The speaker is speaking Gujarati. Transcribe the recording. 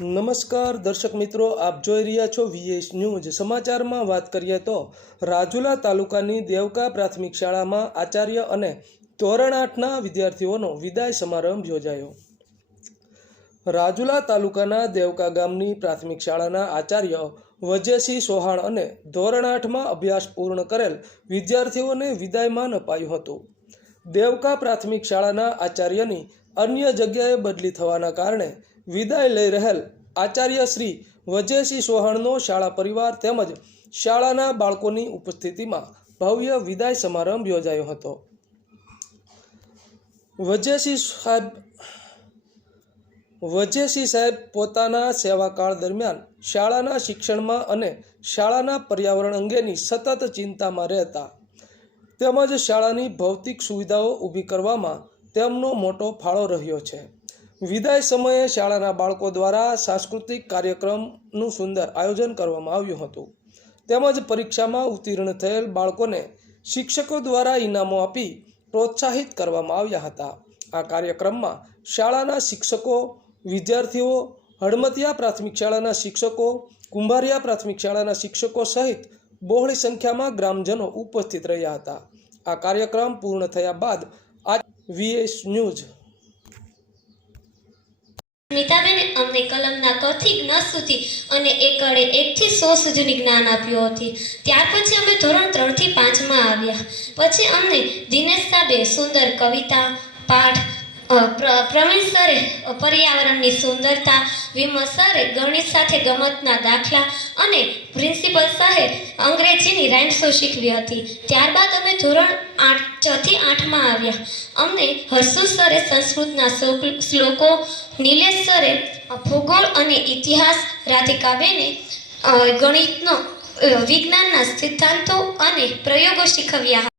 નમસ્કાર દર્શક મિત્રો, આપ જોઈ રહ્યા છો VS ન્યૂઝ। સમાચારમાં વાત કરીએ તો રાજુલા તાલુકાની દેવકા પ્રાથમિક શાળામાં આચાર્ય અને ધોરણ 8ના વિદ્યાર્થીઓનો વિદાય સમારંભ યોજાયો। રાજુલા તાલુકાના દેવકા ગામની પ્રાથમિક શાળાના આચાર્ય વજયસિંહ ચૌહાણ અને ધોરણ 8માં અભ્યાસ પૂર્ણ કરેલ વિદ્યાર્થીઓને વિદાયમાન અપાયું હતું। દેવકા પ્રાથમિક શાળાના આચાર્યની અન્ય જગ્યાએ બદલી થવાના કારણે વિદાય લઈ રહેલ આચાર્ય શ્રી વજયસિંહ ચૌહાણનો શાળા પરિવાર તેમજ શાળાના બાળકોની ઉપસ્થિતિમાં ભવ્ય વિદાય સમારંભ યોજાયો હતો। વજયસિંહ સાહેબ પોતાના સેવાકાળ દરમિયાન શાળાના શિક્ષણમાં અને શાળાના પર્યાવરણ અંગેની સતત ચિંતામાં રહેતા તેમજ શાળાની ભૌતિક સુવિધાઓ ઊભી કરવામાં તેમનો મોટો ફાળો રહ્યો છે। વિદાય સમયે શાળાના બાળકો દ્વારા સાંસ્કૃતિક કાર્યક્રમનું સુંદર આયોજન કરવામાં આવ્યું હતું તેમજ પરીક્ષામાં ઉત્તીર્ણ થયેલ બાળકોને શિક્ષકો દ્વારા ઇનામો આપી પ્રોત્સાહિત કરવામાં આવ્યા હતા। આ કાર્યક્રમમાં શાળાના શિક્ષકો, વિદ્યાર્થીઓ, હળમતિયા પ્રાથમિક શાળાના શિક્ષકો, કુંભારિયા પ્રાથમિક શાળાના શિક્ષકો સહિત બહોળી સંખ્યામાં ગ્રામજનો ઉપસ્થિત રહ્યા હતા। આ કાર્યક્રમ પૂર્ણ થયા બાદ VS ન્યૂઝ સ્મિતાબેને અમને કલમના ક થી જ્ઞ સુધી અને એકડે 1 થી 100 સુધીનું જ્ઞાન આપ્યું હતું। ત્યાર પછી અમે ધોરણ 3 થી 5માં આવ્યા। પછી અમને દિનેશ સાહેબે સુંદર કવિતા પાઠ, પ્રવીણ સરે પર્યાવરણની સુંદરતા, વિમલ સરે ગણિત સાથે ગમતના દાખલા અને પ્રિન્સિપલ સાહેબ અંગ્રેજીની રાઇમ્સો શીખવી હતી। ત્યારબાદ અમે ધોરણ 6 થી 8માં આવ્યા। અમને હર્ષુ સરે સંસ્કૃતના શ્લોકો, નિલેશ સરે ભૂગોળ અને ઇતિહાસ, રાધિકાબેને ગણિતનો વિજ્ઞાનના સિદ્ધાંતો અને પ્રયોગો શીખવ્યા।